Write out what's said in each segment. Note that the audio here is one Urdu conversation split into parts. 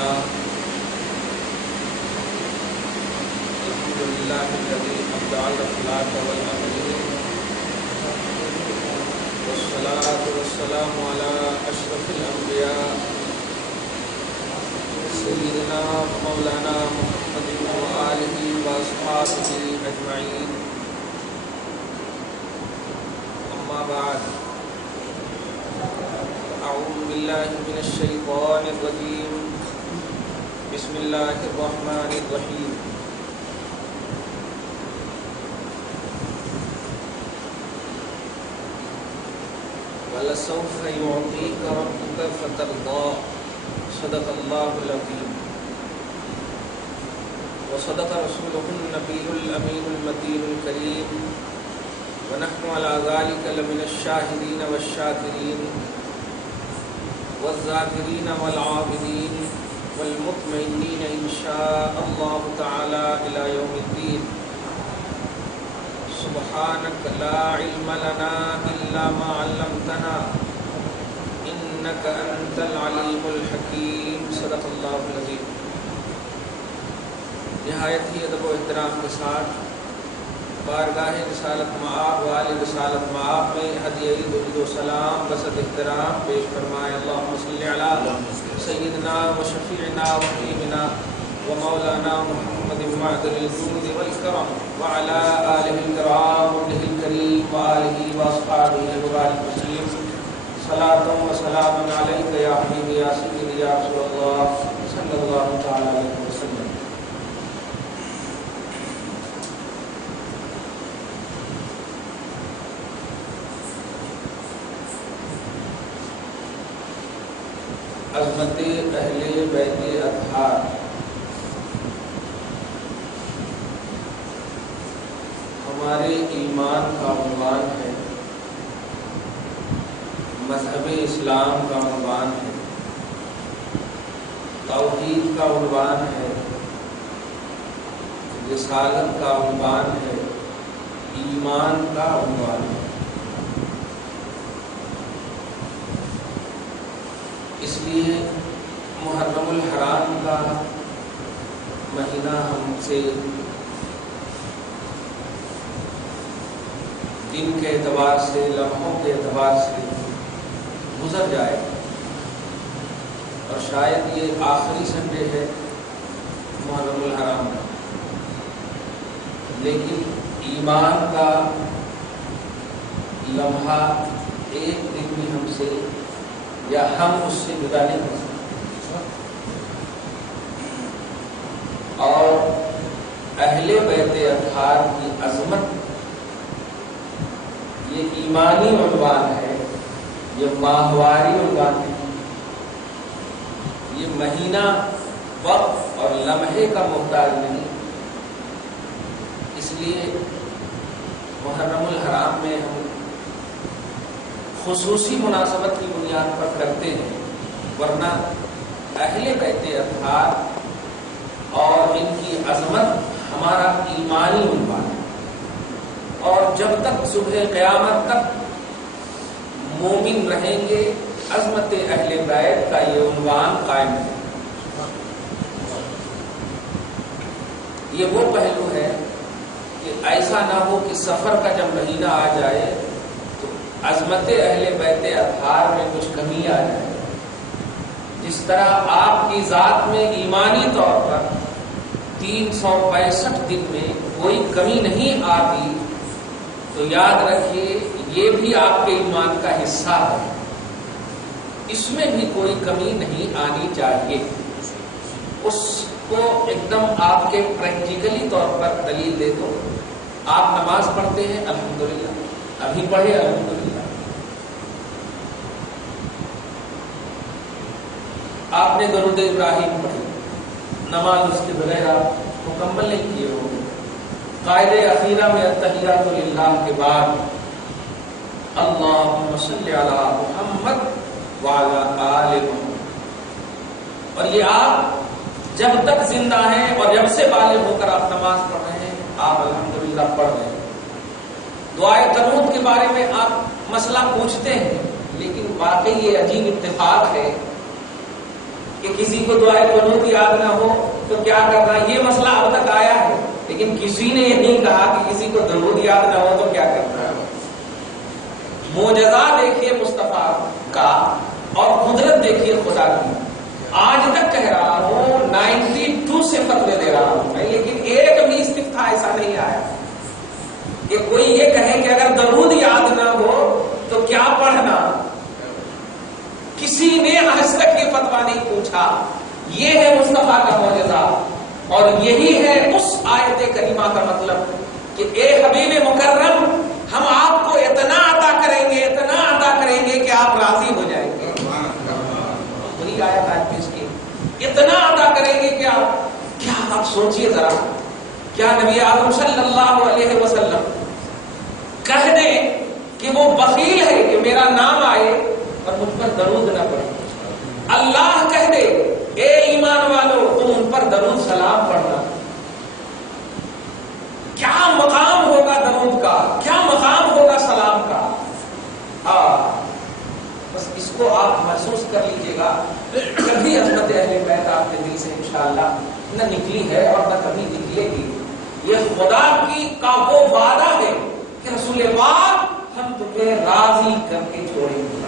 لله الحمد لله الذي أبدع الأخلاق والأمرين والصلاة والسلام على أشرف الأنبياء سيدنا مولانا محمد وآله وأصحابه أجمعين أما بعد أعوذ بالله من الشيطان الرجيم بسم الله الرحمن الرحيم وَلَسَوْفَ يُعْطِيكَ رَبُّكَ فَتَرْضَى صدق الله العظيم وصدق رسوله النبي الأمين المتين الكريم ونحن على ذلك لمن الشاهدين والشاكرين والذاكرين والعابدين والمطمئنين إن شاء الله تعالى إلى يوم الدين سبحانك لا علم لنا إلا ما علمتنا إنك أنت العليم الحكيم صدق الله العظيم. نہایت ہی ادب و احترام کے ساتھ بارگاہ رسالت مآب والے رسالت مآب میں ہدیہ درود و سلام بسط احترام پیش فرمائے. اللہم صلی علی سیدنا و شفیعنا و حبیبنا و مولانا محمد معدل الجود والکرم وعلى آلہ الکرام وابنہ الکریم وآلہ واصحابہ وبارک وسلم. صلاۃ و سلام علیک یا حبیبی یا سیدی یا رسول اللہ صلی اللہ تعالی علیہ وسلم. عظمت اہل بیت اطہار ہمارے ایمان کا عنوان ہے، مذہب اسلام کا عنوان ہے، توحید کا عنوان ہے، رسالت کا عنوان ہے، ایمان کا عنوان ہے. اس لیے محرم الحرام کا مہینہ ہم سے دن کے اعتبار سے، لمحوں کے اعتبار سے گزر جائے اور شاید یہ آخری سنڈے ہے محرم الحرام کا، لیکن ایمان کا لمحہ ایک دن بھی ہم سے یا ہم اس سے جدا نہیں ہو سکتے. اور اہل بیت اطہار کی عظمت یہ ایمانی عنوان ہے، یہ ماہواری عنوان ہے، یہ مہینہ وقت اور لمحے کا محتاج نہیں. اس لیے محرم الحرام میں ہم خصوصی مناسبت کی بنیاد پر کرتے ہیں، ورنہ اہل بیت اطہار اور ان کی عظمت ہمارا ایمانی عنوان ہے، اور جب تک صبح قیامت تک مومن رہیں گے عظمت اہل بیت کا یہ عنوان قائم ہے. یہ وہ پہلو ہے کہ ایسا نہ ہو کہ سفر کا جب مہینہ آ جائے عظمت اہل بیت اطہار میں کچھ کمی آ جائے. جس طرح آپ کی ذات میں ایمانی طور پر 365 دن میں کوئی کمی نہیں آتی، تو یاد رکھیے یہ بھی آپ کے ایمان کا حصہ ہے، اس میں بھی کوئی کمی نہیں آنی چاہیے. اس کو ایک دم آپ کے پریکٹیکلی طور پر دلیل دے دو. آپ نماز پڑھتے ہیں الحمدللہ، ابھی پڑھے الحمدللہ. آپ نے درود ابراہیم پڑھی، نماز اس کے بغیر آپ مکمل نہیں کیے ہوں گے. قاعدہ اخیرہ میں التحیات للہ کے بعد اللہم صلی علی محمد وعلی آل محمد، اور یہ آپ جب تک زندہ ہیں اور جب سے بالغ ہو کر آپ نماز پڑھ رہے ہیں آپ الحمدللہ پڑھ رہے ہیں. دعائے قنوت کے بارے میں آپ مسئلہ پوچھتے ہیں، لیکن واقعی یہ عجیب اتفاق ہے کہ کسی کو دعائے قنوت یاد نہ ہو تو کیا کرنا. یہ مسئلہ اب تک آیا ہے لیکن کسی نے یہ نہیں کہا کہ کسی کو درود یاد نہ ہو تو کیا کرنا ہے. معجزہ دیکھیے مصطفیٰ کا اور قدرت دیکھیے خدا کی. آج تک کہہ رہا ہوں 92 سے فتوے دے رہا ہوں میں, لیکن ایک بھی استفتاء ایسا نہیں آیا کہ کوئی یہ کہے کہ اگر درود یاد نہ ہو تو کیا پڑھنا. کسی نے آج تک یہ فتویٰ نہیں پوچھا. یہ ہے مصطفیٰ کا معجزہ اور یہی ہے اس آیت کریمہ کا مطلب کہ اے حبیب مکرم ہم آپ کو اتنا عطا کریں گے, اتنا عطا کریں گے کہ آپ راضی ہو جائیں گے. وہی آیت آج پیش کی, اتنا عطا کریں گے کہ کیا آپ سوچئے ذرا, کیا نبی اعظم صلی اللہ علیہ وسلم کہہ دیں کہ وہ بخیل ہے کہ میرا نام آئے اور مجھ پر درود نہ پڑے. اللہ کہہ دے اے ایمان والو تم ان پر درود سلام پڑھنا. کیا مقام ہوگا درود کا, کیا مقام ہوگا سلام کا. بس اس کو آپ محسوس کر لیجئے گا. کبھی عظمت اہل بیت آپ کے دل سے انشاءاللہ نہ نکلی ہے اور نہ کبھی نکلے گی. یہ خدا کی کا وہ وعدہ ہے کہ رسول پاک ہم تجھے راضی کر کے چھوڑیں گے,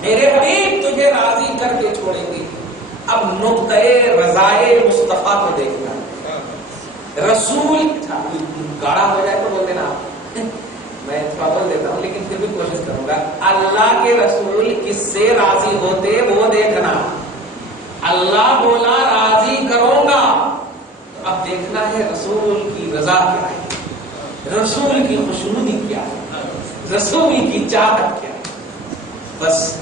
میرے حبیب تجھے راضی کر کے چھوڑیں گے. اب نقطۂ رضائے مصطفیٰ کو دیکھنا. رسول گاڑا ہو جائے تو بول دینا, میں تھوڑا بول دیتا ہوں لیکن پھر بھی کوشش کروں گا. اللہ کے رسول کس سے راضی ہوتے وہ دیکھنا. اللہ بولا راضی کروں گا, اب دیکھنا ہے رسول کی رضا کیا ہے, رسول کی خوشنودی کیا ہے, رسول کی چاہت کیا ہے. بس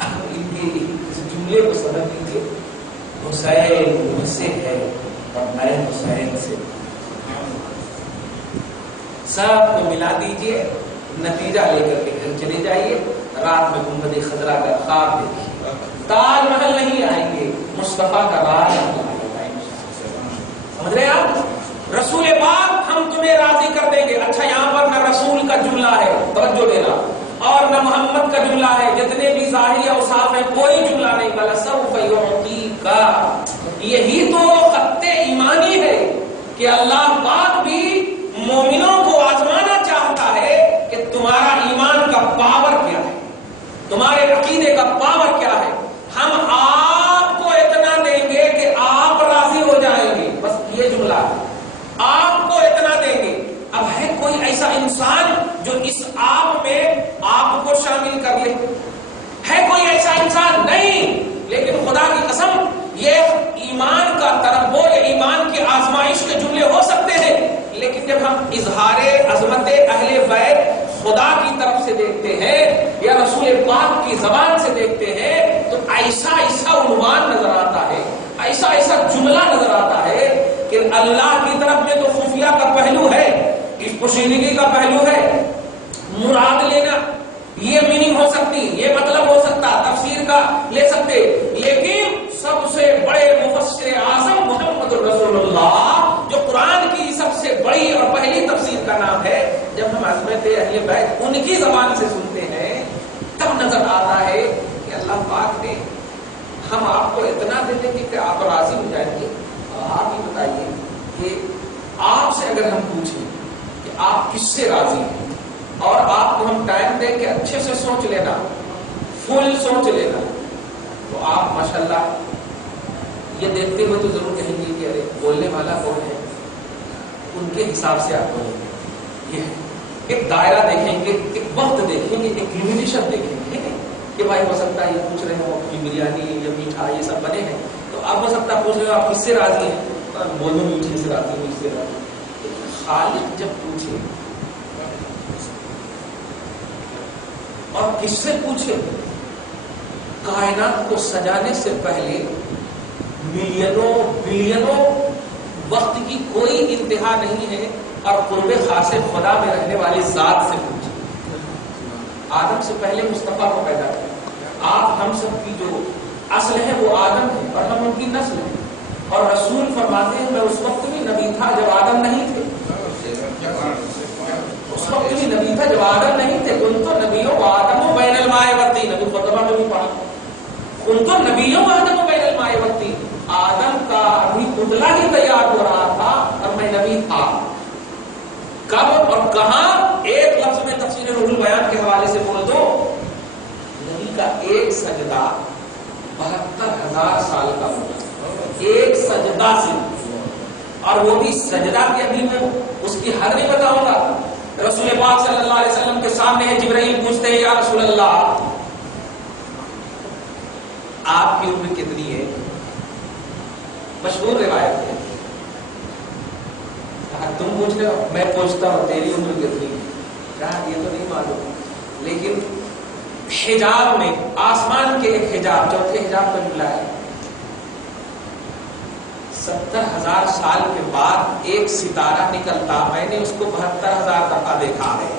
ان کے اس جملے کو سمجھ لیجیے, حسین مجھ سے ہے اور میں حسین سے. سب کو ملا دیجئے, نتیجہ لے کر کے گھر چلے جائیے. رات میں گنبد خضرا کا خواب دیکھیے. تاج محل نہیں آئیں گے, مصطفیٰ کا راج سمجھ رہے آپ. رسول پاک ہم تمہیں راضی کر دیں گے. اچھا یہاں پر نہ رسول کا جملہ ہے, توجہ دینا, اور نہ محمد کا جملہ ہے, جتنے بھی ظاہری اوصاف ہیں کوئی جملہ نہیں. بلا سوف یعطیک, یہی تو خط ایمانی ہے کہ اللہ پاک بھی مومنوں کو آزمانا چاہتا ہے کہ تمہارا ایمان کا پاور کیا ہے, تمہارے عقیدے کا پاور کیا ہے. ہم آپ کو اتنا دیں گے کہ آپ راضی ہو جائیں گے. بس یہ جملہ ہے, آپ کو اتنا دیں گے. اب ہے کوئی ایسا انسان جو اس آپ میں آپ کو شامل کر لے؟ ہے کوئی ایسا انسان؟ نہیں. لیکن خدا کی قسم یہ ایمان کا تنوع, ایمان کی آزمائش کے جملے ہو سکتے ہیں, لیکن جب ہم اظہار عظمت اہل بیت خدا کی طرف سے دیکھتے ہیں یا رسول پاک کی زبان سے دیکھتے ہیں تو ایسا ایسا عنوان نظر آتا ہے, ایسا ایسا جملہ نظر آتا ہے کہ اللہ کی طرف میں تو خفیہ کا پہلو ہے, اس پوشیدگی کا پہلو ہے. مراد لینا یہ میننگ ہو سکتی, یہ مطلب ہو سکتا, تفسیر کا لے سکتے, لیکن سب سے بڑے مفسر اعظم محمد رسول اللہ جو قرآن کی سب سے بڑی اور پہلی تفسیر کا نام ہے, جب ہم عظمت اہل بیت ان کی زبان سے سنتے ہیں تب نظر آتا ہے کہ اللہ پاک نے ہم آپ کو اتنا دے دیں گے کہ آپ راضی ہو جائیں گے. آپ ہی بتائیے کہ آپ سے اگر ہم پوچھیں کہ آپ کس سے راضی ہیں اور آپ کو ہم ٹائم دیں کہ اچھے سے سوچ لینا, فل سوچ لینا, تو آپ ماشاءاللہ یہ دیکھتے ہوئے تو ضرور کہیں گے کہ ارے بولنے والا کون ہے, ان کے حساب سے آپ بولیں گے. یہ ایک دائرہ دیکھیں گے, ایک وقت دیکھیں گے, ایک لمیٹیشن دیکھیں گے کہ بھائی ہو سکتا ہے یہ پوچھ رہے ہو کہ بریانی یا میٹھا یہ سب بنے ہیں, تو آپ ہو سکتا ہے پوچھ رہے ہو آپ کس سے راضی ہیں, بولو میٹھے سے راضی ہوں, اس سے راضی. خالق جب پوچھے اور کس سے پوچھے, کائنات کو سجانے سے پہلے ملینوں بلینوں وقت کی کوئی انتہا نہیں ہے, اور قرب خاص خدا میں رہنے والی ذات سے پوچھے. آدم سے پہلے مصطفیٰ کو پیدا کیا. آپ ہم سب کی جو اصل ہے وہ آدم ہے اور ہم ان کی نسل ہیں, اور رسول فرماتے ہیں میں اس وقت بھی نبی تھا جب آدم نہیں تھے, اس وقت بھی نبی تھا جب آدم نہیں تھے. کن تو نبیوں آدم و بین الماء والطین, نبی خطبہ میں بھی پڑھا, کن تو نبیوں آدم و بین الماء والطین. لازم، اور وہ بھی سجدہ کے ابھی میں اس کی حد نہیں بتاؤں گا. رسول پاک صلی اللہ علیہ وسلم کے سامنے ہے، جبرائیل پوچھتے ہیں یا رسول اللہ آپ کی عمر کتنی ہے؟ مشہور روایت ہے. تم پوچھ رہے ہو، میں پوچھتا ہوں تیری عمر کتنی ہے؟ کہا یہ تو نہیں معلوم، لیکن حجاب میں آسمان کے ایک حجاب، چوتھے حجاب پر ملا ہے. 70,000 سال کے بعد ایک ستارہ نکلتا، میں نے اس کو 72,000 دفعہ دیکھا ہے،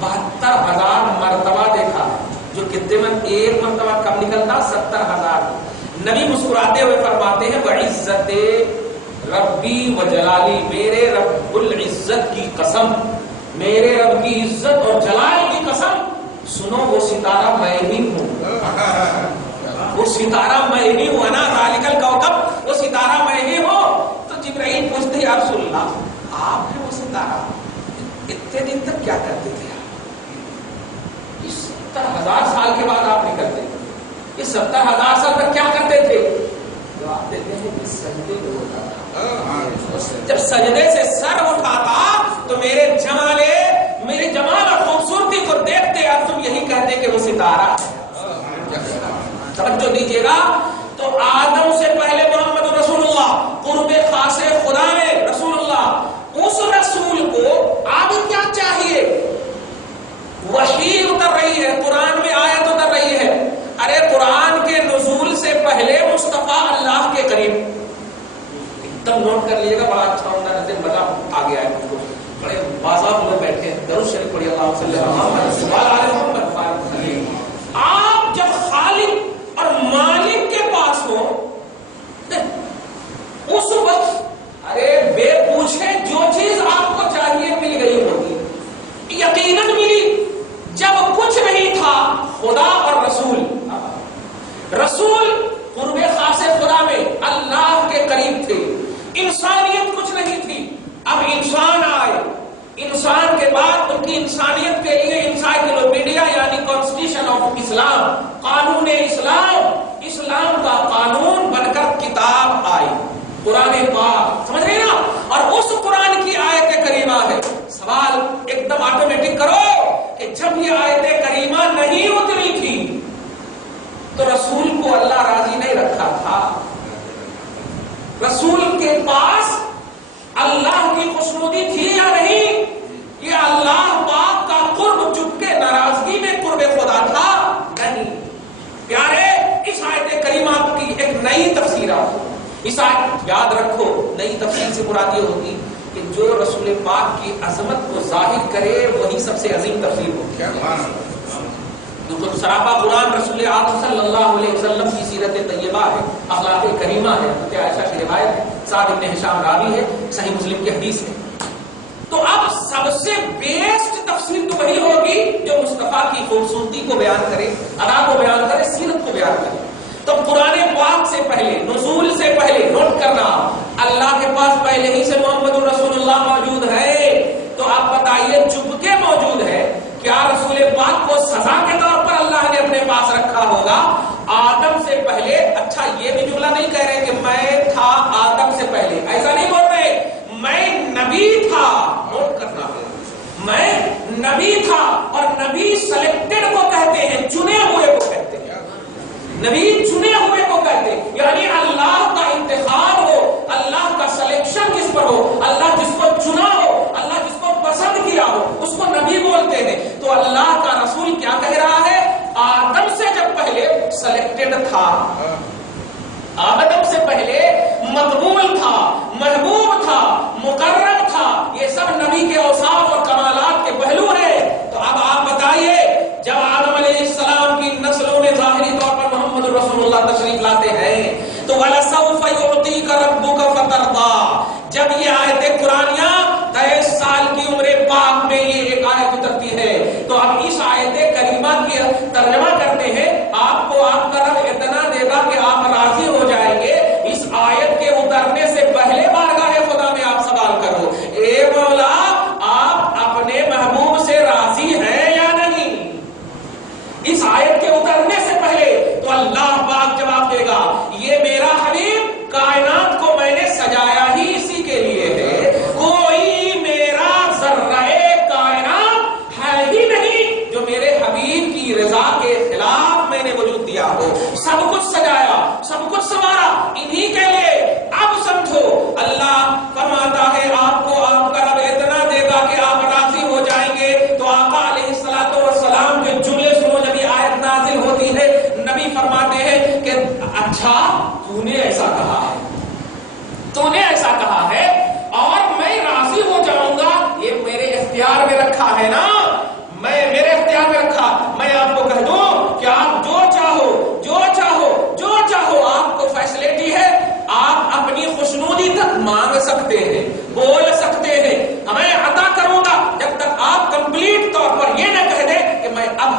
72,000 مرتبہ دیکھا ہے. جو کتنے من ایک مرتبہ کم نکلتا 70,000. نبی مسکراتے ہوئے فرماتے ہیں وعزت ربی و جلالی، میرے رب العزت کی قسم، میرے رب کی عزت اور جلال کی قسم، سنو وہ ستارہ میں ہی ہوں، وہ ستارہ میں ہی ہوں، انا ذالک الکوکب، وہ ستارہ میں ہی ہوں. تو جبرائیل پوچھتے یا رسول اللہ آپ ہیں وہ ستارہ، اتنے دن تک کیا کرتے تھے؟ 70,000 سال کے بعد آپ نکلتے، یہ 70,000 سال تک کیا کرتے تھے؟ جواب دیتے ہیں کہ سجدے میں ہوتا تھا. جب سجدے سے سر اٹھاتا تو میرے جمال اور خوبصورتی کو دیکھتے اور تم یہی کہتے کہ وہ ستارہ. توجہ دیجیے گا. تو آدم سے پہلے محمد رسول اللہ، قرب خاص خدا میں رسول اللہ، اس رسول کو اب کیا چاہیے؟ وحی اتر رہی ہے، قرآن میں آیت اتر رہی ہے. ارے قرآن کے نزول سے پہلے مصطفیٰ اللہ کے قریب. ایک دم نوٹ کر لیجیے گا، بڑا اچھا ہوتا ہے، مزہ آ گیا ہے مجھ کو. بڑے باضابط لوگ بیٹھے ہیں، درود شریف پڑھیے اللہم صلی اللہ علیہ وسلم. آپ جب خالق اور مالک کے پاس ہو اس وقت ارے بے پوچھے جو چیز آپ کو چاہیے مل گئی ہوگی، یقیناً ملی. جب کچھ نہیں تھا خدا اور رسول قرب خاص خدا میں اللہ کے قریب تھے، انسانیت کچھ نہیں تھی. اب انسان آئے، انسان کے بعد ان کی انسانیت کے لیے انسائکلوپیڈیا یعنی کانسٹیٹیوشن آف اسلام، قانون اسلام کا قانون بن کر کتاب آئی، قرآن پاک. سمجھ رہے نا؟ اور اس قرآن کی آیت کریمہ ہے. سوال ایک دم آٹومیٹک کرو کہ جب یہ آیت کریمہ نہیں اتری تھی تو رسول کو اللہ راضی نہیں رکھا تھا. رسول کے پاس اللہ کی خوشنودی تھی یا نہیں؟ یہ اللہ پاک کا قرب چپکے ناراضگی میں قرب خدا تھا نہیں. پیارے اس آیت کریمہ کی ایک نئی تفسیر آتی، اس آیت یاد رکھو، نئی تفسیر سے مراد یہ ہوگی کہ جو رسول پاک کی عظمت کو ظاہر کرے وہی سب سے عظیم تفسیر ہوگی. سراپا قرآن رسول اعظم صلی اللہ علیہ وسلم کی سیرت طیبہ ہے، اخلاق کریمہ ہے. عائشہ کی روایت ہے، سعد بن ہشام راوی ہے، صحیح مسلم کی حدیث ہے. تو اب سب سے بیسٹ تفسیر تو وہی ہوگی جو مصطفیٰ کی خوبصورتی کو بیان کرے، ادا کو بیان کرے، سیرت کو بیان کرے. تو قرآن پاک سے پہلے، نزول سے پہلے، نوٹ کرنا، اللہ کے پاس پہلے ہی سے محمد رسول اللہ موجود ہے. تو آپ بتائیے چپکے موجود ہے، کیا رسول پاک کو سزا کے طور پر اللہ نے اپنے پاس رکھا ہوگا؟ آدم سے پہلے. اچھا یہ بھی جملہ نہیں کہہ رہے کہ میں تھا آدم سے پہلے، ایسا نہیں بول رہے، میں نبی تھا. نوٹ کرنا، میں نبی تھا. اور نبی سلیکٹڈ کو کہتے ہیں، چنے ہوئے کو کہتے ہیں. نبی چنے ہوئے کو کہتے ہیں، یعنی اللہ کا انتخاب ہو، اللہ کا سلیکشن جس پر ہو، اللہ جس کو چنا ہو، اللہ جس کو پسند کیا ہو، اس کو نبی بولتے ہیں. تو اللہ کا رسول کیا کہہ رہا ہے؟ آدم سے جب پہلے سلیکٹڈ تھا، آدم سے پہلے مقبول تھا، محبوب تھا، مقرب تھا. یہ سب نبی کے اوصاف اور کمالات کے پہلو ہیں. تو اب آپ بتائیے، جب آدم علیہ السلام کی نسلوں میں ظاہری طور پر محمد رسول اللہ تشریف لاتے ہیں تو وَلَسَوْفَ يُعْطِيكَ رَبُّكَ فَتَرْضَىٰ، جب یہ آیت قرآنیہ 23 سال کی عمر پاک میں یہ ایک آیت اترتی ہے. تو اب اس آیت کریمہ کی ترجمہ کرتے ہیں، آپ کو آپ کا رب اتنا دے گا کہ آپ راضی ہو جائیں گے. اس آیت کے اترنے سے پہلے بارگاہ خدا میں آپ سوال کرو، اے مولا آپ اپنے محبوب سے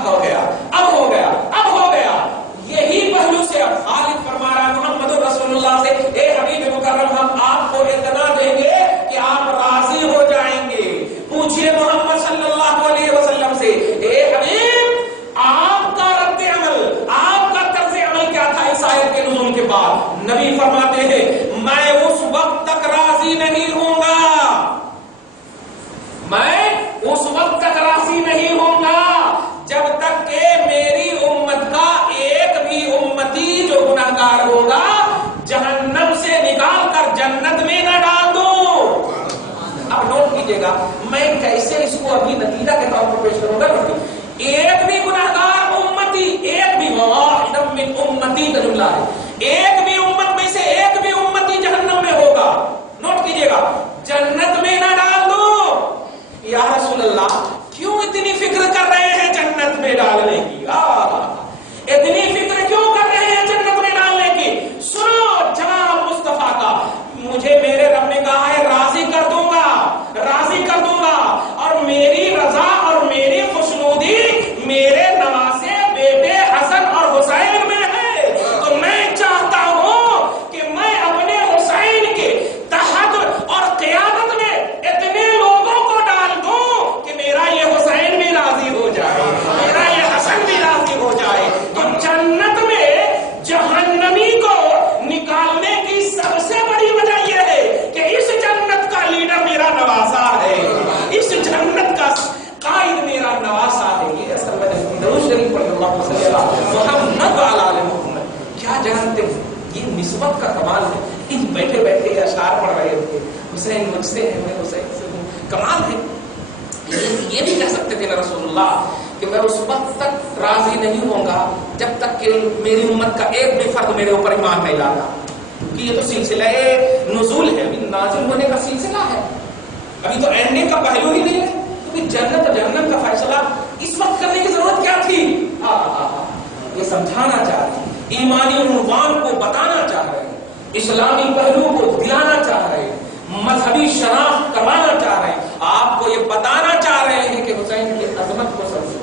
اب ہو گیا، اب ہو گیا، اب ہو گیا. یہی پہلو سے اب خالد فرما رہا ہے محمد رسول اللہ سے، اے حبیب مکرم ہم آپ کو اتنا دیں گے کہ آپ راضی ہو جائیں گے. پوچھئے محمد صلی اللہ علیہ وسلم سے، اے حبیب آپ کا رد عمل، آپ کا طرز عمل کیا تھا اس آیت کے نزول کے بعد؟ نبی فرماتے ہیں میں اس وقت تک راضی نہیں ہوں گا، میں اس وقت تک راضی نہیں ہوں گا جب تک کہ میری امت کا ایک بھی امتی جو گناہگار ہوگا جہنم سے نکال کر جنت میں نہ ڈال دوں. اب نوٹ کیجئے گا میں کیسے اس کو ابھی نتیجہ کے طور پر پیش کروں گا. ایک بھی گناہگار امتی، ایک بھی واحد من امتی کا جملہ ہے، ایک بھی امت میں سے ایک بھی امتی جہنم میں ہوگا. نوٹ کیجئے گا جنت میں نہ ڈال دو. یا رسول اللہ کیوں اتنی فکر کر رہے ہیں جنت میں ڈالنے کی؟ اتنی فکر کیوں کر رہے ہیں جنت میں ڈالنے کی؟ سنو جناب مصطفیٰ کا، مجھے میرے رب نے کہا ہے راضی کر دوں گا، راضی کر دوں گا، اور میری رضا اور میری خوشنودی میرے نواسے بیٹے حسن اور حسین میں ہے. تو میں چاہتا ہوں کہ میں اپنے حسین کے تحت اور قیادت میں اتنے لوگوں کو ڈال دوں کہ میرا یہ حسین بھی راضی ہو جائے، میرا یہ حسن بھی راضی ہو جائے. تو جنت میں جہنمی کو نکالنے کی سب سے بڑی وجہ یہ ہے کہ اس جنت کا لیڈر میرا نواسا ہے، اس جنت کا قائد میرا نواسا ہے. یہ اصل وجہ ہے. درود شریف پڑھ اللہ صلی اللہ محمد وعلی آل محمد. کیا جانتے ہیں یہ نسبت کا کمال ہے. ان بیٹھے بیٹھے اشعار پڑھ رہے تھے، حسین مجھ سے ہے میں حسین سے ہوں. کمال ہے. یہ بھی کہہ سکتے تھے نا رسول اللہ کہ میں اس وقت تک راضی نہیں ہوں گا جب تک کہ میری امت کا ایک بھی فرد میرے اوپر ایمان نہیں لاتا. کیونکہ یہ تو سلسلہ نزول ہے، ابھی نازل ہونے کا سلسلہ ہے، ابھی تو اینڈنگ کا پہلو ہی نہیں ہے. کیونکہ جنت اور جہنم کا فیصلہ اس وقت کرنے کی ضرورت کیا تھی؟ یہ سمجھانا چاہ رہے ہیں، ایمانی عنوان کو بتانا چاہ رہے ہیں، اسلامی پہلو کو دلانا چاہ رہے ہیں، مذہبی شناخت کروانا چاہ رہے ہیں، آپ کو یہ بتانا چاہ رہے ہیں کہ حسین کی عظمت کو سمجھو،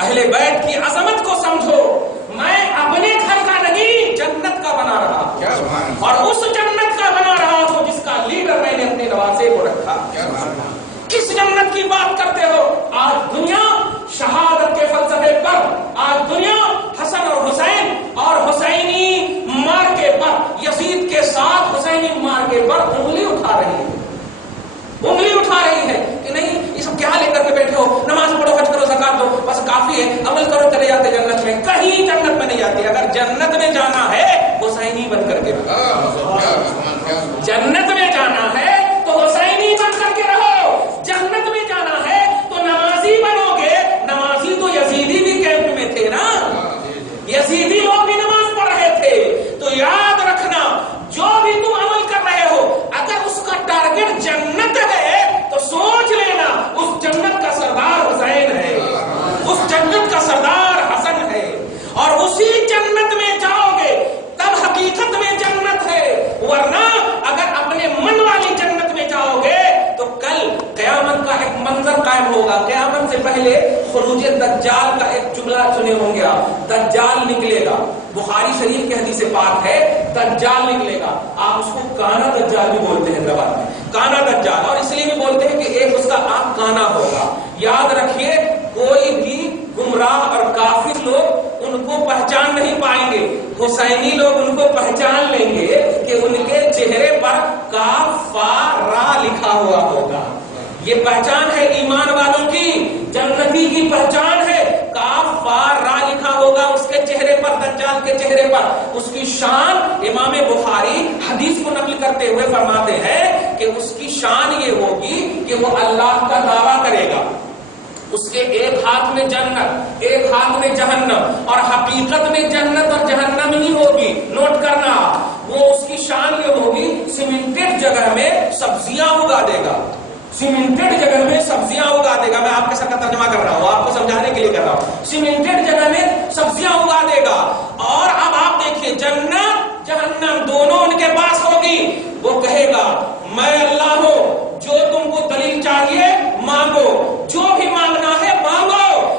اہل بیت کی عظمت کو سمجھو. میں اپنے گھر کا نہیں جنت کا بنا رہا، اور اس جنت کا بنا رہا ہوں جس کا لیڈر میں نے اپنے نواسے کو رکھا. کس جنت کی بات کرتے ہو؟ آج دنیا شہادت کے فلسفے پر، آج دنیا حسن اور حسین اور حسینی مارکے پر، یزید کے ساتھ حسینی مارکے پر انگلی اٹھا رہی ہے، انگلی اٹھا رہی ہے کہ نہیں یہ سب کیا لے کر کے بیٹھے ہو، نماز پڑھو، حج کرو، زکات دو، بس کافی ہے، عمل کرو چلے جاتے جنت میں. کہیں جنت میں نہیں جاتے. اگر جنت میں جانا ہے حسینی بن کر کے رہو، جنت میں جانا ہے تو حسینی بن کر کے رہو. جنت میں جانا ہے تو نمازی بنو گے. نمازی تو یزیدی بھی کیمپ میں تھے نا، یزیدی لوگ بھی نماز پڑھ رہے تھے. تو یاد رکھنا جو بھی تم عمل کر رہے ہو اگر اس کا ٹارگٹ جنت ہے تو سوچ لینا اس جنت کا سردار حسین ہے، اس جنت کا سردار حسن ہے، اور اسی جنت میں جاؤ گے تب حقیقت میں جنت ہے. ورنہ اگر اپنے من والی جنت میں جاؤ گے تو کل قیامت کا ایک منظر قائم ہوگا. قیامت سے پہلے خروج دجال کا ایک جملہ سنے ہوں گے آپ، دجال نکلے گا. بخاری شریف کی حدیث پاک ہے دجال نکلے گا. آپ اس کو کانا دجال بھی بولتے ہیں زبان میں، کانا دجال، اور اس لیے بھی بولتے ہیں کہ ایک اس کا آنکھ کانا ہوگا. یاد رکھیے کوئی بھی گمراہ اور کافر لوگ ان کو پہچان نہیں پائیں گے، حسینی لوگ ان کو پہچان لیں گے کہ ان کے چہرے پر کاف فا را لکھا ہوا ہوگا. یہ پہچان ہے ایمان والوں کی، جنتی کی پہچان ہے. کاف فا را لکھا ہوگا اس کے چہرے پر، دجال کے چہرے پر. اس کی شان امام بخاری حدیث کو نقل کرتے ہوئے فرماتے ہیں کہ اس کی شان یہ ہوگی کہ وہ اللہ کا دعویٰ کرے گا، اس کے ایک ہاتھ میں جنت ایک ہاتھ میں جہنم، اور حقیقت میں جنت اور جہنم ہی ہوگی. نوٹ کرنا وہ اس کی شان یہ ہوگی سیمنٹڈ جگہ میں سبزیاں اگا دے گا، سیمنٹڈ جگہ میں سبزیاں اگا دے گا. میں آپ کے ساتھ ترجمہ کر رہا ہوں، آپ کو سمجھانے کے لیے کر رہا ہوں. سیمنٹڈ جگہ میں سبزیاں اگا دے گا. اور اب آپ دیکھیے جنت جہنم دونوں ان کے پاس ہوگی. وہ کہے گا میں اللہ ہوں، جو تم کو دلیل چاہیے مانگو، جو بھی مانگنا ہے مانگو.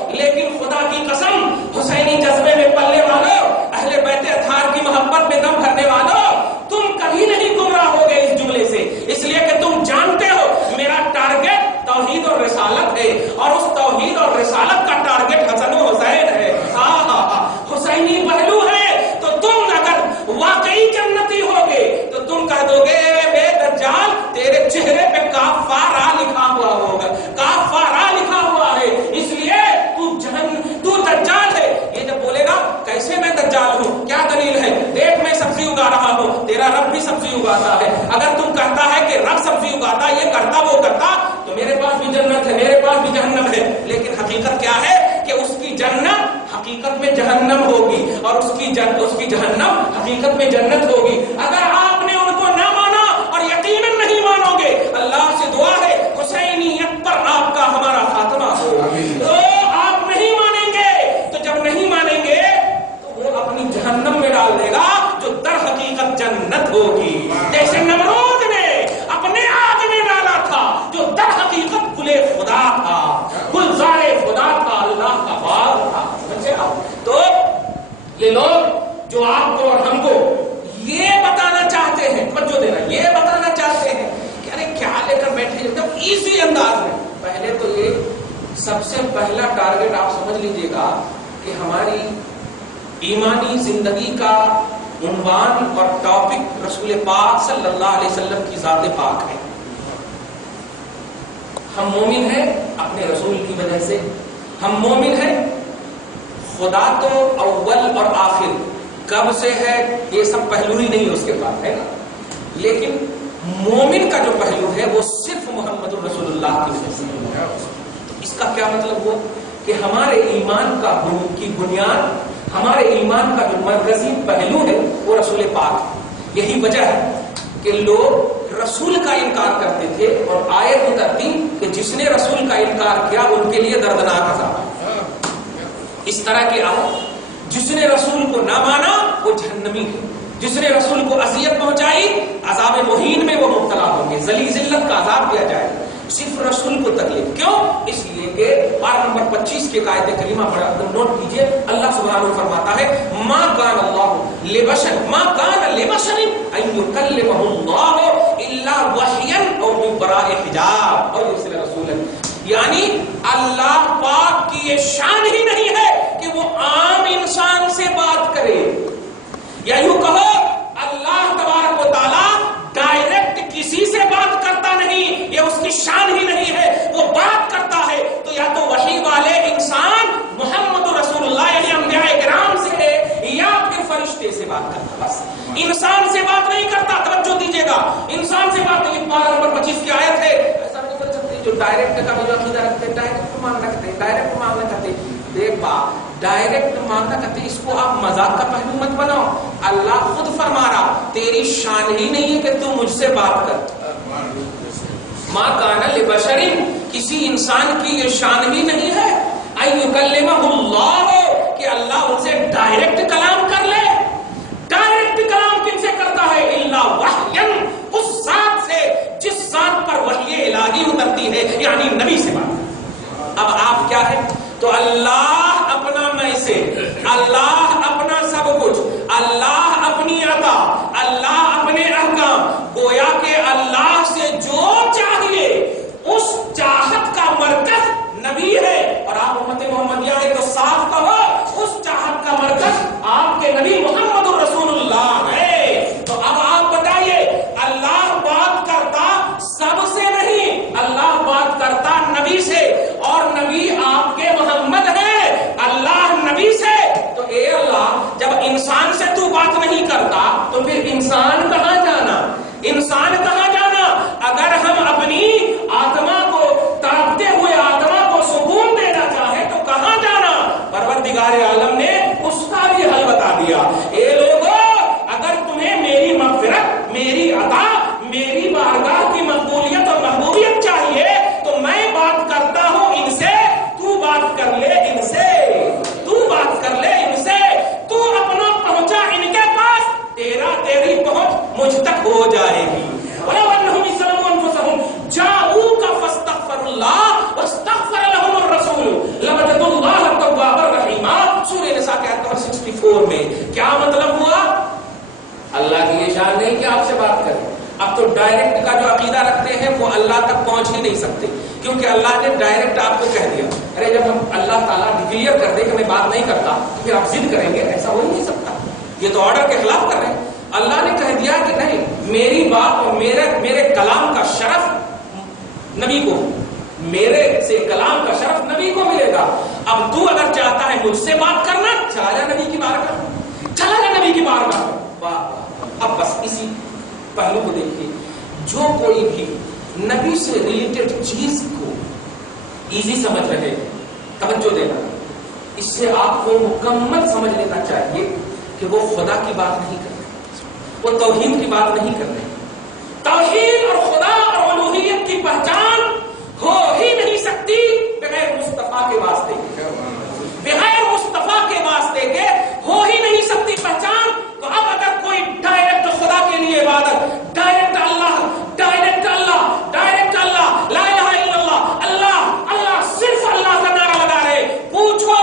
اور اس کی جہنم حقیقت میں جنت ہوگی. اگر آپ نے ان کو نہ مانا اور یقیناً نہیں مانو گے, اللہ سے دعا ہے حسینیت پر آپ کا ہمارا خاتمہ ہو. تو آپ نہیں مانیں گے, تو جب نہیں مانیں گے تو وہ اپنی جہنم میں ڈال دے گا جو در حقیقت جنت ہوگی. جیسے نمرود نے اپنے آگ میں ڈالا تھا جو در حقیقت گل خدا تھا, گلزار خدا تھا, اللہ کا باغ تھا. تو یہ لوگ جو آپ کو اور ہم کو یہ بتانا چاہتے ہیں, توجہ دینا, یہ بتانا چاہتے ہیں کہ ارے کیا لے کر بیٹھے ایک دم ایزی انداز میں. پہلے تو یہ سب سے پہلا ٹارگٹ آپ سمجھ لیجئے گا کہ ہماری ایمانی زندگی کا عنوان اور ٹاپک رسول پاک صلی اللہ علیہ وسلم کی ذات پاک ہے. ہم مومن ہیں اپنے رسول کی وجہ سے, ہم مومن ہیں. خدا تو اول اور آخر کب سے ہے یہ سب پہلو ہی نہیں اس کے پاس ہے نا, لیکن مومن کا جو پہلو ہے وہ صرف محمد الرسول اللہ کی وجہ سے. اس کا کیا مطلب ہوا کہ ہمارے ایمان کا کی بنیاد, ہمارے ایمان کا جو مرکزی پہلو ہے وہ رسول پاک ہے. یہی وجہ ہے کہ لوگ رسول کا انکار کرتے تھے اور آیت اترتی کہ جس نے رسول کا انکار کیا ان کے لیے دردناک عذاب ہے. اس طرح کی آیت, جس نے رسول کو نہ مانا وہ جہنمی ہے, جس نے رسول کو اذیت پہنچائی عذاب مہین میں وہ مبتلا ہوں گے, ذلیل ذلت کا عذاب دیا جائے گا. صرف رسول کو تکلیف کیوں؟ اس لیے کہ پارہ نمبر 25 کے آیت کریمہ پڑھا نوٹ کیجئے. اللہ سبحانہ فرماتا ہے ما کان اللہ لبشر ما کان لبشر ان یکلمہ اللہ الا وحیا او من وراء حجاب اور یرسل رسولا. یعنی اللہ پاک کی یہ شان ہی نہیں ہے کہ وہ عام انسان سے بات کرے, یا یوں کہو اللہ تبارک و تعالی ڈائریکٹ کسی سے بات کرتا نہیں, یہ اس کی شان ہی نہیں ہے. وہ بات کرتا ہے تو یا تو وحی والے انسان محمد رسول اللہ یعنی انبیاء کرام سے ہے, یا پھر فرشتے سے بات کرتا. بس انسان سے بات نہیں کرتا. توجہ دیجیے گا, انسان سے بات نہیں. پارہ نمبر 25 کی آیت ہے. ایسا نہیں کر سکتے جو ڈائریکٹ کا جو عقیدہ رکھتے ڈائریکٹ ماننا کرتے, ڈائریکٹ ماننا کرتے. دیکھ بات, ڈائریکٹ ماننا کرتے اس کو آپ مذاق کا پہلو مت بناؤ. اللہ خود فرما رہا تیری شان ہی نہیں ہے کہ تو مجھ سے بات کر. ما کان لبشر, کسی انسان کی یہ شان ہی نہیں ہے ان یکلمہ اللہ کہ اللہ ان سے ڈائریکٹ کلام کر لے. ڈائریکٹ کلام کن سے کرتا ہے؟ الا وحیا, اس ذات سے جس ذات پر وحی الہی اترتی ہے, یعنی نبی سے بات. اب آپ کیا ہے تو اللہ اپنا میں سے, اللہ اپنا سب کچھ, اللہ اپنی عطا, اللہ اپنے احکام, گویا کہ اللہ سے جو چاہیے اس چاہت کا مرکز نبی ہے. اور آپ امت محمدیہ ہے تو صاف کہو اس چاہت کا مرکز آپ کے نبی محمد رسول اللہ ہے. تو اب آپ بتائیے اللہ بات کرتا سب سے نہیں, اللہ بات کرتا نبی سے, اور نبی آپ کے محمد ہے, اللہ نبی سے. تو اے اللہ جب انسان سے تو بات نہیں کرتا تو پھر انسان کہاں جانا, انسان کہاں جانا؟ اگر ہم اپنی آتما کو تڑپتے ہوئے آتما کو سکون دینا چاہیں تو کہاں جانا؟ پروردگار عالم نے اس کا بھی حل بتا دیا. اے لوگوں, اگر تمہیں میری مغفرت, میری عطا, میری بارگاہ کی مقبولیت اور محبوبیت چاہیے تو میں بات کرتا ہوں ان سے, تو بات کر لے ان سے, تو بات کر لے ان سے. تو اپنا پہنچا ان کے پاس, تیری پہنچ مجھ تک ہو جائے گی. وَلَوْ أَنَّهُمْ إِذْ ظَلَمُوا أَنفُسَهُمْ جَاءُوكَ فَاسْتَغْفَرُوا اللَّهَ وَاسْتَغْفَرَ لَهُمُ الرَّسُولُ لَوَجَدُوا اللَّهَ تَوَّابًا رَحِيمًا. سورہ نساء کی آیت نمبر 64 میں کیا مطلب ہوا؟ اللہ کی یہ شان نہیں کہ آپ سے بات کریں. اب تو ڈائریکٹ کا جو عقیدہ رکھتے ہیں وہ اللہ تک پہنچ ہی نہیں سکتے, کیونکہ اللہ نے ڈائریکٹ آپ کو کہہ دیا. ارے جب ہم اللہ تعالیٰ ڈکلیئر کر دے کہ میں بات نہیں کرتا تو پھر آپ ضد کریں گے, ایسا ہو ہی نہیں سکتا. یہ تو آرڈر کے خلاف کر رہے ہیں. اللہ نے کہہ دیا کہ نہیں, میری بات اور میرے کلام کا شرف نبی کو, میرے سے کلام کا شرف نبی کو ملے گا. اب تو اگر چاہتا ہے مجھ سے بات کرنا, چلا جا نبی کی بارگاہ, چلا جا نبی کی بارگاہ. واہ, اب بس اسی پہلو کو دیکھیے. جو کوئی بھی نبی سے ریلیٹڈ چیز کو ایزی سمجھ رہے, توجہ دینا, اس سے آپ کو مکمل سمجھ لینا چاہیے کہ وہ خدا کی بات نہیں کر رہے، وہ توحید کی بات نہیں کر رہے. توحید اور خدا اور الوہیت کی پہچان ہو ہی نہیں سکتی بغیر مصطفیٰ کے واسطے کے، بغیر مصطفیٰ کے واسطے کے ہو ہی نہیں سکتی پہچان. تو اب اگر کوئی ڈائریکٹ خدا کے لیے عبادت، ڈائریکٹ اللہ، ڈائریکٹ اللہ، ڈائریکٹ اللہ، لا الہ الا اللہ، اللہ اللہ، صرف اللہ کا نعرہ لگا رہے، پوچھو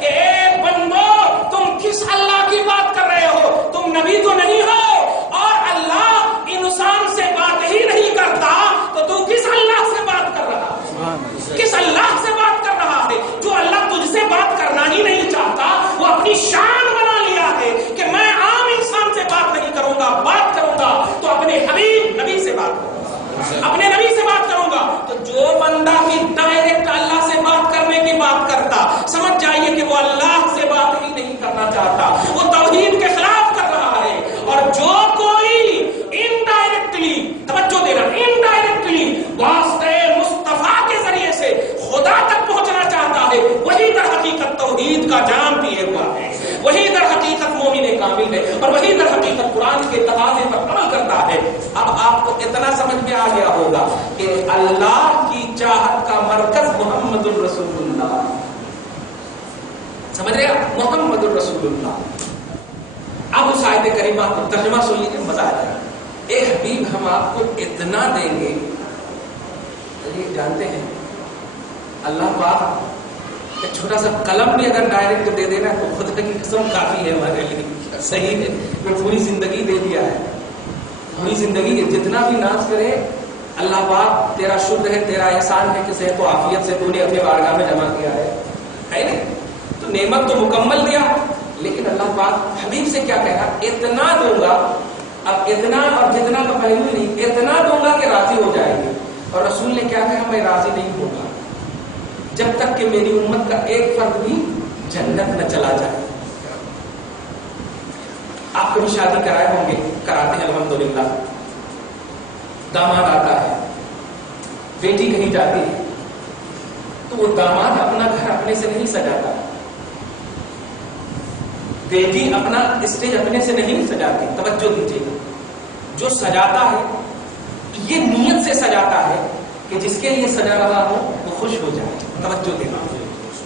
کہ اے بندو تم کس اللہ کی بات کر رہے ہو؟ تم نبی تو نہیں ہو، اور اللہ انسان سے بات ہی نہیں کرتا، تو تو کس اللہ سے بات کر رہا ہے؟ کس اللہ سے بات کر رہا ہے؟ جو اللہ تجھ سے بات کرنا ہی نہیں چاہتا، وہ اپنی شان بنا لیا ہے کہ میں عام انسان سے بات نہیں کروں گا، بات کروں گا تو اپنے حبیب نبی سے بات کروں گا، اپنے نبی سے بات کروں گا. تو جو بندہ بھی ڈائریکٹ اللہ سے بات کرنے کی بات کرتا، سمجھ جائیے کہ وہ اللہ سے بات ہی نہیں کرنا چاہتا، وہ توحید کے خلاف کر رہا ہے. اور جو کوئی انڈائریکٹلی، توجہ دینا، انڈائریکٹلی واسطے مصطفیٰ کے ذریعے سے خدا تک پہنچنا چاہتا ہے، وہی در حقیقت توحید کا جام پیے ہوا ہے، وہی در حقیقت مومن کامل ہے، اور وہی در حقیقت قرآن کے تقاضے پر عمل کرتا ہے. اب آپ کو اتنا سمجھ میں آ گیا ہوگا کہ اللہ کی چاہت کا مرکز محمد الرسول اللہ، سمجھ رہے ہیں؟ محمد الرسول اللہ. اب اس آیت کریمہ کو ترجمہ سن لیجیے، مزہ آ جائے. اے حبیب ہم آپ کو اتنا دیں گے. یہ جانتے ہیں اللہ پاک ایک چھوٹا سا قلم بھی اگر ڈائریکٹ دے دینا تو خود کی قسم کافی ہے ہمارے لیے. صحیح ہے، میں پوری زندگی دے دیا ہے، پوری زندگی جتنا بھی ناز کرے اللہ پاک تیرا شکر ہے، تیرا احسان ہے کہ صحت و عافیت سے تو نے اپنے بارگاہ میں جمع کیا ہے نہیں؟ تو نعمت تو مکمل دیا، لیکن اللہ پاک حبیب سے کیا کہا؟ اتنا دوں گا. اب اتنا اور جتنا تو پہلو ہی نہیں، اتنا دوں گا کہ راضی ہو جائیں گے. اور رسول نے کیا کہا؟ میں راضی نہیں ہوگا جب تک کہ میری امت کا ایک فرد بھی جنت نہ چلا جائے. آپ کبھی شادی کرائے ہوں گے، کراتے ہیں الحمدللہ. داماد آتا ہے، بیٹی کہیں جاتی ہے تو وہ داماد اپنا گھر اپنے سے نہیں سجاتا، بیٹی اپنا اسٹیج اپنے سے نہیں سجاتی. توجہ دیجیے، جو سجاتا ہے یہ نیت سے سجاتا ہے کہ جس کے لیے سجا رہا ہو وہ خوش ہو جائے. توجہ دینا،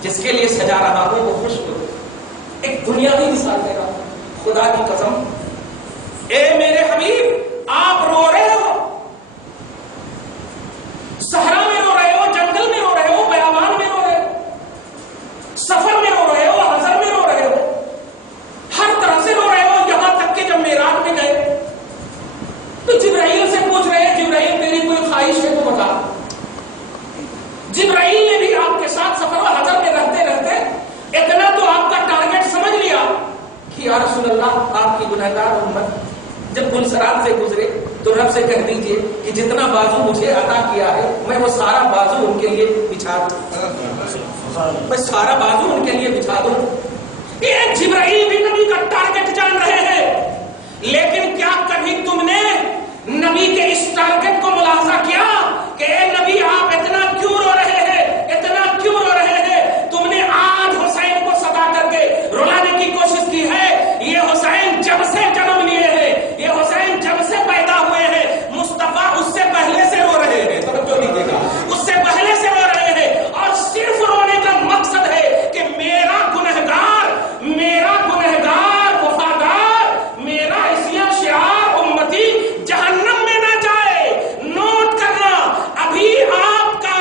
جس کے لیے سجا رہا ہو وہ خوش ہو. ایک بنیادی مثال دے رہا ہوں، خدا کی قسم، اے میرے حبیب آپ رو رہے ہو، صحرا میں رو رہے ہو، جنگل میں رو رہے ہو، بیابان میں رو رہے ہو، سفر میں رو رہے ہو، حضر میں رو رہے ہو، ہر طرح سے رو رہے ہو. یہاں تک کہ جب معراج میں گئے تو جبرائیل سے پوچھ رہے ہیں، جبرائیل تیری کوئی خواہش ہے تو بتا. جبرائیل نے بھی آپ کے ساتھ سفر و حضر میں رہتے رہتے اتنا تو آپ کا ٹارگٹ سمجھ لیا کہ یا رسول اللہ آپ کی گنہگار امت جب گلسرات سے گزرے تو رب سے کہہ دیجئے کہ جتنا بازو مجھے عطا کیا ہے میں وہ سارا بازو ان کے لیے بچھا دوں، میں سارا بازو ان کے لیے بچھا دوں. یہ جبرائیل بھی نبی کا ٹارگٹ جان رہے ہیں، لیکن کیا کبھی تم نے نبی کے اس ٹارگٹ کو ملاحظہ کیا کہ اے نبی آپ اتنا کیوں رو رہے ہیں، اتنا کیوں رو رہے ہیں؟ تم نے آج حسین کو ستا کر کے رلانے کی کوشش کی ہے. یہ حسین جب سے جنم لیے ہیں، یہ حسین جب سے پیدا ہوئے ہیں، مصطفیٰ اس سے پہلے سے رو رہے ہیں. توجہ دیجیے گا، اس سے پہلے سے رو رہے ہیں، اور صرف رونے کا مقصد ہے کہ میرا گنہگار، میرا گنہگار وفادار، میرا اسیا شعار امتی جہنم میں نہ جائے. نوٹ کرنا، ابھی آپ کا